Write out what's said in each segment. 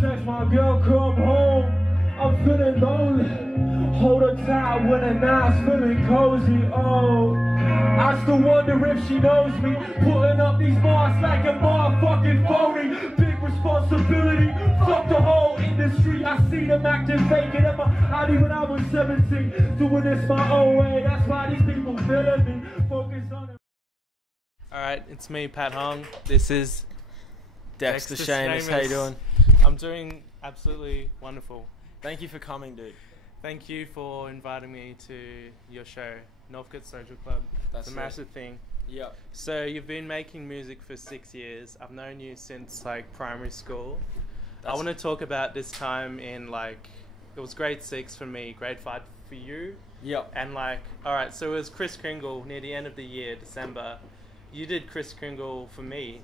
text my girl, come home. I'm feeling lonely. Hold her tight when the night's feeling cozy. Oh, I still wonder if she knows me. Putting up these masks like a motherfucking phony. Big responsibility. Fuck the whole industry. I see them acting fake in my body when I was 17. Doing this my own way. That's why these people feeling me. Focus on it. Alright, it's me, Pat Hong. This is Dexter Seamus. How you doing? I'm doing absolutely wonderful. Thank you for coming, dude. Thank you for inviting me to your show, Northcote Social Club. That's it's a massive thing. Yep. So you've been making music for 6 years. I've known you since like primary school. I want to talk about this time in like, it was grade 6 for me, grade 5 for you. Yep. And like, alright, so it was Kris Kringle near the end of the year, December. You did Kris Kringle for me.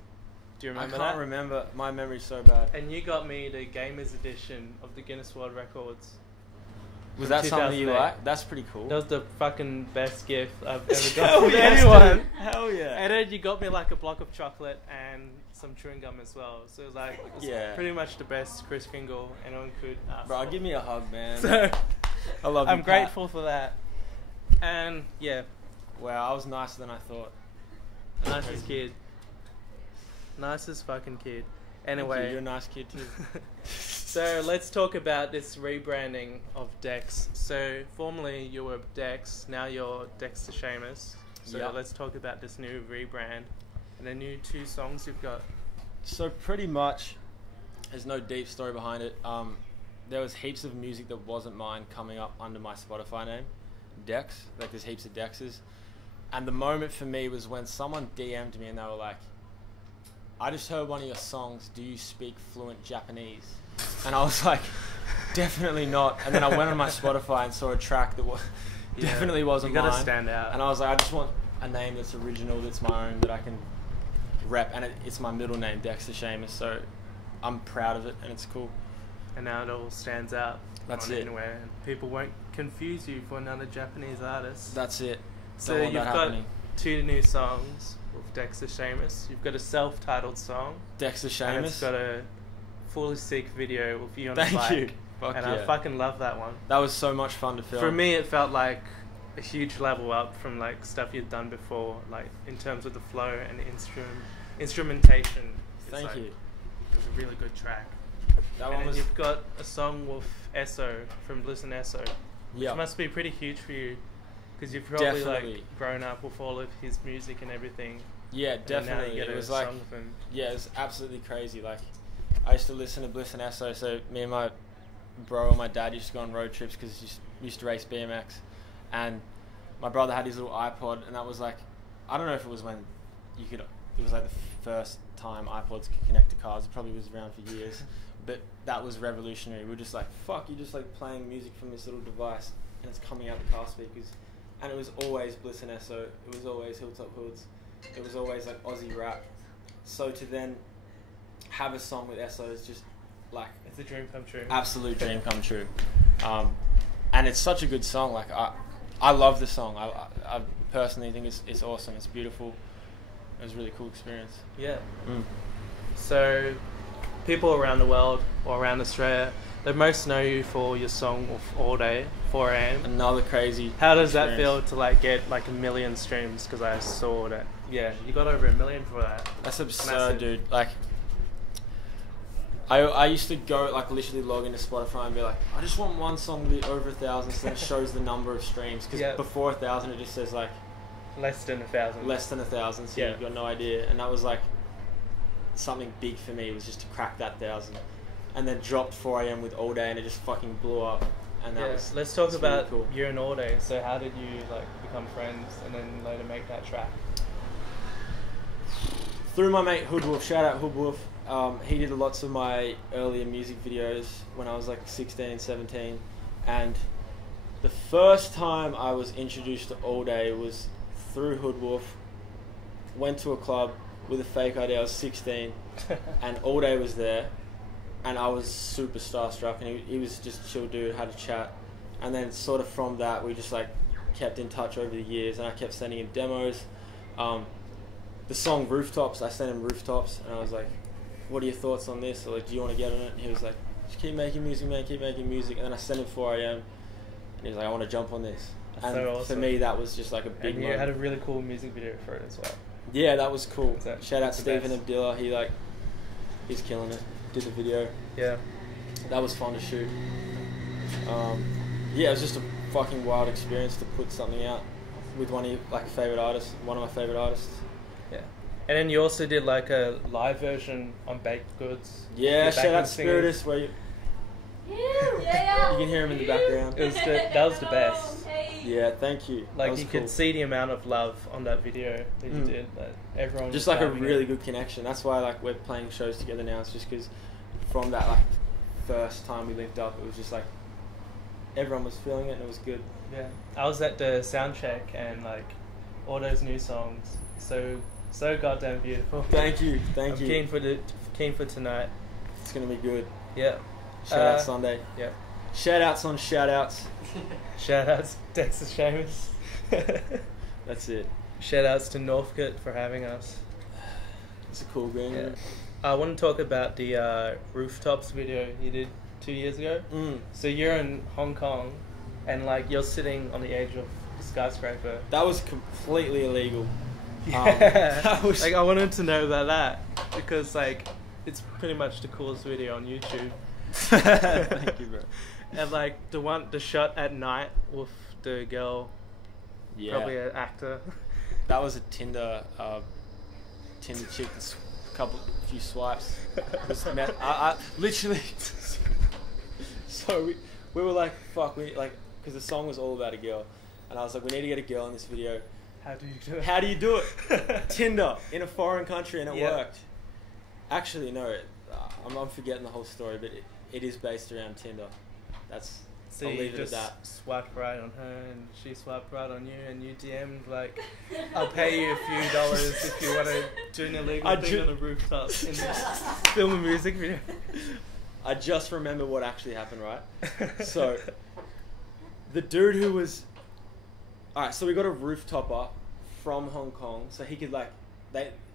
Do you remember that? I can't remember. My memory's so bad. And you got me the Gamers Edition of the Guinness World Records. Was that something you liked? That's pretty cool. That was the fucking best gift I've ever got Hell from yes, anyone. dude. Hell yeah. And then you got me like a block of chocolate and some chewing gum as well. So it was like, it was pretty much the best Kris Kringle anyone could ask Bro, for. give me a hug, man. So I love you, I'm grateful for that. And yeah. Wow, I was nicer than I thought. Nicest kid. Nicest fucking kid. Anyway. You're a nice kid too. So let's talk about this rebranding of Dex. So formerly you were Dex, now you're Dexter Seamus. So let's talk about this new rebrand and the new 2 songs you've got. So pretty much, there's no deep story behind it. There was heaps of music that wasn't mine coming up under my Spotify name, Dex. Like there's heaps of Dexes. And the moment for me was when someone DM'd me and they were like, I just heard one of your songs, do you speak fluent Japanese? And I was like, definitely not. And then I went on my Spotify and saw a track that definitely wasn't mine. You gotta stand out. And I was like, I just want a name that's original, that's my own, that I can rep. And it's my middle name, Dexter Seamus, so I'm proud of it and it's cool. And now it all stands out. That's it. Anywhere. And people won't confuse you for another Japanese artist. That's it. So you've got 2 new songs with Dexter Seamus. You've got a self-titled song. Dexter Seamus. And it's got a fully sick video with you on the bike. Thank you. Fuck and yeah. I fucking love that one. That was so much fun to film. For me, it felt like a huge level up from like stuff you'd done before, like in terms of the flow and instrumentation. Thank you. It was a really good track. And then you've got a song with Esso from Bliss and Esso, which must be pretty huge for you. Because you've probably like grown up with all of his music and everything. Yeah, definitely. It was like, yeah, it was absolutely crazy. Like, I used to listen to Bliss and Esso. So me and my bro and my dad used to go on road trips because he used to race BMX. And my brother had his little iPod, and that was like, I don't know if it was when you could. It was like the first time iPods could connect to cars. It probably was around for years, but that was revolutionary. We were just like, fuck, you're just like playing music from this little device, and it's coming out the car speakers. And it was always Bliss and Esso, it was always Hilltop Hoods, it was always like Aussie rap. So to then have a song with Esso is just like... It's a dream come true. Absolute dream come true. And it's such a good song, like I love the song. I personally think it's awesome, it's beautiful. It was a really cool experience. Yeah. So people around the world or around Australia, they most know you for your song with Allday, 4 AM. Another crazy How does that feel to like get like 1 million streams? Because I saw that. Yeah, you got over 1 million for that. That's absurd, dude. Like, I used to go like literally log into Spotify and be like, I just want one song to be over 1,000, so it shows the number of streams. Because before 1,000, it just says like less than 1,000. Less than 1,000. So you've got no idea. And that was like something big for me, was just to crack that 1,000. And then dropped 4 AM with Allday, and it just fucking blew up. And that was, let's talk about really cool. you and Allday. So how did you like become friends and then later make that track? Through my mate Hoodwolf. Shout out Hoodwolf. He did lots of my earlier music videos when I was like 16, 17. And the first time I was introduced to Allday was through Hoodwolf. Went to a club with a fake ID. I was 16, and Allday was there. And I was super starstruck, and he was just a chill dude, had a chat. And then sort of from that, we just like kept in touch over the years, and I kept sending him demos. The song Rooftops, I sent him Rooftops, and I was like, what are your thoughts on this? Or like, do you want to get on it? And he was like, just keep making music, man, keep making music. And then I sent him 4 a.m. and he was like, I want to jump on this. That's and so awesome. for me, that was just like a big And you moment. had a really cool music video for it as well. Yeah, that was cool. So, Shout out the Stephen best. Abdullah. He's killing it. Did the video. Yeah. That was fun to shoot. Yeah, it was just a fucking wild experience to put something out with one of your one of my favorite artists. Yeah. And then you also did like a live version on Baked Goods. Yeah, Your shout out backing singers. Spiritus, where you Yeah. can hear him in the background. That was the best. Yeah, thank you. Like That was you cool. could see the amount of love on that video that you did. Like, everyone Just was like a vibing really it. good connection. That's why like we're playing shows together now. It's just because from that like first time we linked up, it was just like everyone was feeling it and it was good. Yeah. I was at the sound check and like all those new songs. So goddamn beautiful. Thank you, thank I'm you. keen for tonight. It's gonna be good. Yeah. Shout out Sunday. Yeah. Shout outs on shout outs. Shout outs Dexter Seamus. That's it. Shout outs to Northcote for having us. It's a cool green Yeah. room. I want to talk about the Rooftops video you did 2 years ago. So you're in Hong Kong and like you're sitting on the edge of a skyscraper. That was completely illegal. Yeah. That was Like I wanted to know about that because like it's pretty much the coolest video on YouTube. Thank you, bro. And like the shot at night with the girl, probably an actor. That was a Tinder chick. Few swipes. I literally. So we were like, fuck, because the song was all about a girl, and I was like, we need to get a girl in this video. How do you do it? How do you do it? Tinder in a foreign country, and it Yeah. worked. Actually, no, I'm forgetting the whole story, but it is based around Tinder. So I'll you leave it at just that. swiped right on her and she swiped right on you and you DM'd like, I'll pay you a few dollars if you want to do an illegal thing on the rooftop and film a music video. I just remember what actually happened, right? So, the dude who was... Alright, so we got a rooftopper from Hong Kong, so he could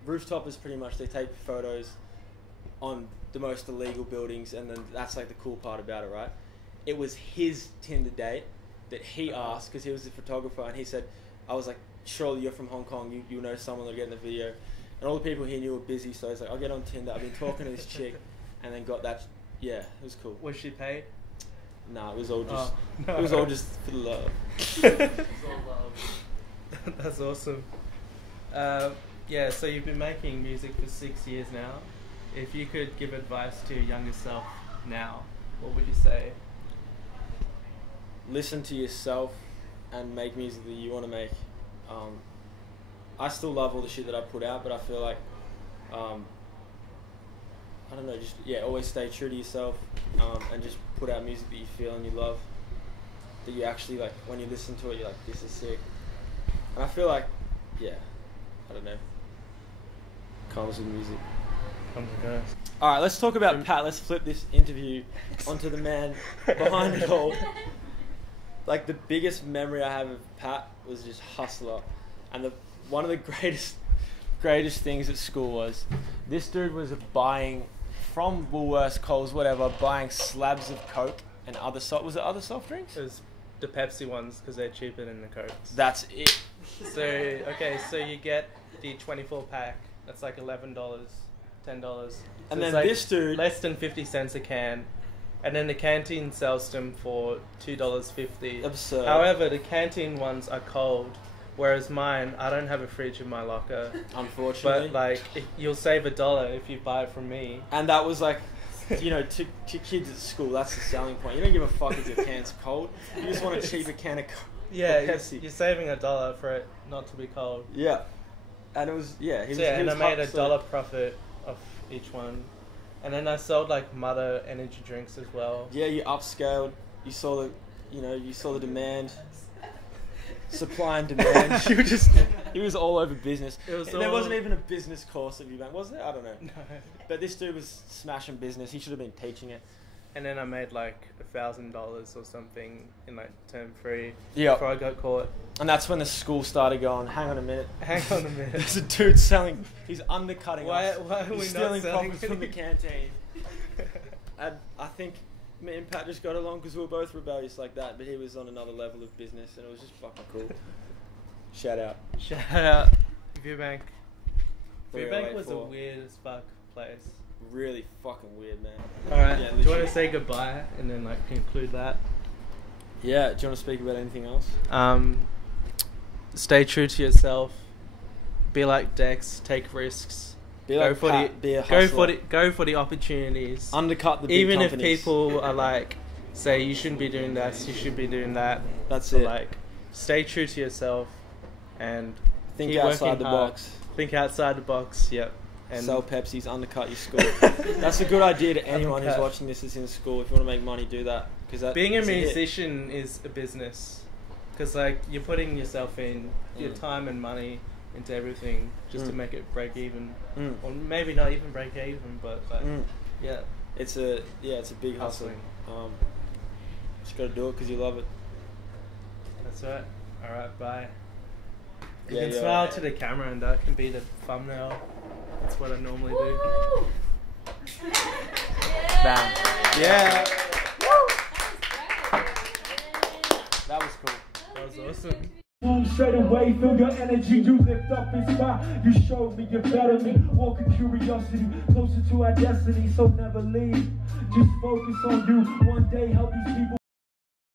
rooftoppers pretty much, they take photos on the most illegal buildings, and then that's like the cool part about it, right? It was his Tinder date that he asked, because he was a photographer, and he said, I was like, surely you're from Hong Kong, you know someone that'll get in the video. And all the people he knew were busy, so he's like, I'll get on Tinder, I've been talking to this chick, and then got that, yeah, it was cool. Was she paid? Nah, it was all just, No. it was all just for the love. That's awesome. Yeah, so you've been making music for 6 years now. If you could give advice to your younger self now, what would you say? Listen to yourself and make music that you want to make. I still love all the shit that I put out, but I feel like, I don't know, just, always stay true to yourself, and just put out music that you feel and you love, that you actually, like, when you listen to it, you're like, this is sick. And I feel like, I don't know, comes with music. Alright, let's talk about Pat. Let's flip this interview onto the man behind it all. Like, the biggest memory I have of Pat was just Hustler. And one of the greatest things at school was, this dude was buying, from Woolworths, Coles, whatever, buying slabs of Coke and other was it other soft drinks? It was the Pepsi ones because they're cheaper than the Cokes. That's it. So, okay, so you get the 24 pack. That's like $11, $10. So And it's then like this dude... less than 50 cents a can. And then the canteen sells them for $2.50. Absurd. However, the canteen ones are cold. Whereas mine, I don't have a fridge in my locker. Unfortunately. But like, you'll save $1 if you buy it from me. And that was like, you know, to kids at school, that's the selling point. You don't give a fuck if your can's cold. You just want a cheaper can of Coke. Yeah, or Pepsi. you're saving $1 for it not to be cold. Yeah. And it was, he was, and I made hustling. $1 profit off each one. And then I sold like Mother energy drinks as well. Yeah, you upscaled. You saw the demand. Supply and demand. He was all over business. There wasn't even a business course at UBank, was there? I don't know. No. But this dude was smashing business. He should have been teaching it. and then I made like $1,000 or something in like term 3 Yeah. before I got caught. And that's when the school started going, hang on a minute. Hang on a minute. There's a dude selling, he's undercutting Why us. are we He's not stealing selling profits from the canteen. And I think me and Pat just got along because we were both rebellious like that, but he was on another level of business and it was just fucking cool. Shout out. Shout out Viewbank. Viewbank was a 3084. weird as fuck place. Really fucking weird, man. Alright, Yeah, do you want to literally. say goodbye and then like conclude that? Yeah, do you want to speak about anything else? Stay true to yourself. Be like Dex. Take risks. Be like Pat, be a hustler. Go for the opportunities. Undercut the big Even companies. if people are like, say you shouldn't be doing this, you should be doing that. That's But it. like, stay true to yourself and Think keep outside working the hard. box. Think outside the box. Yep. And Sell Pepsis, undercut your school. That's a good idea to anyone who's Undercut. watching this that's in school. If you want to make money, do that. Because being a musician is a business, because like you're putting yourself in your time and money into everything just to make it break even, or maybe not even break even, but like, yeah, it's a big hustle. Hustling. Just got to do it because you love it. That's right. All right, bye. You Yeah, can yeah. smile to the camera, and that can be the thumbnail. That's what I normally do. Woo! Bam. Yeah. That was great. That was cool. That was awesome. Boom, straight away, feel your energy, you lift up and spot. You showed me you better me, walking curiosity, closer to our destiny, so never leave. Just focus on you, one day help these people.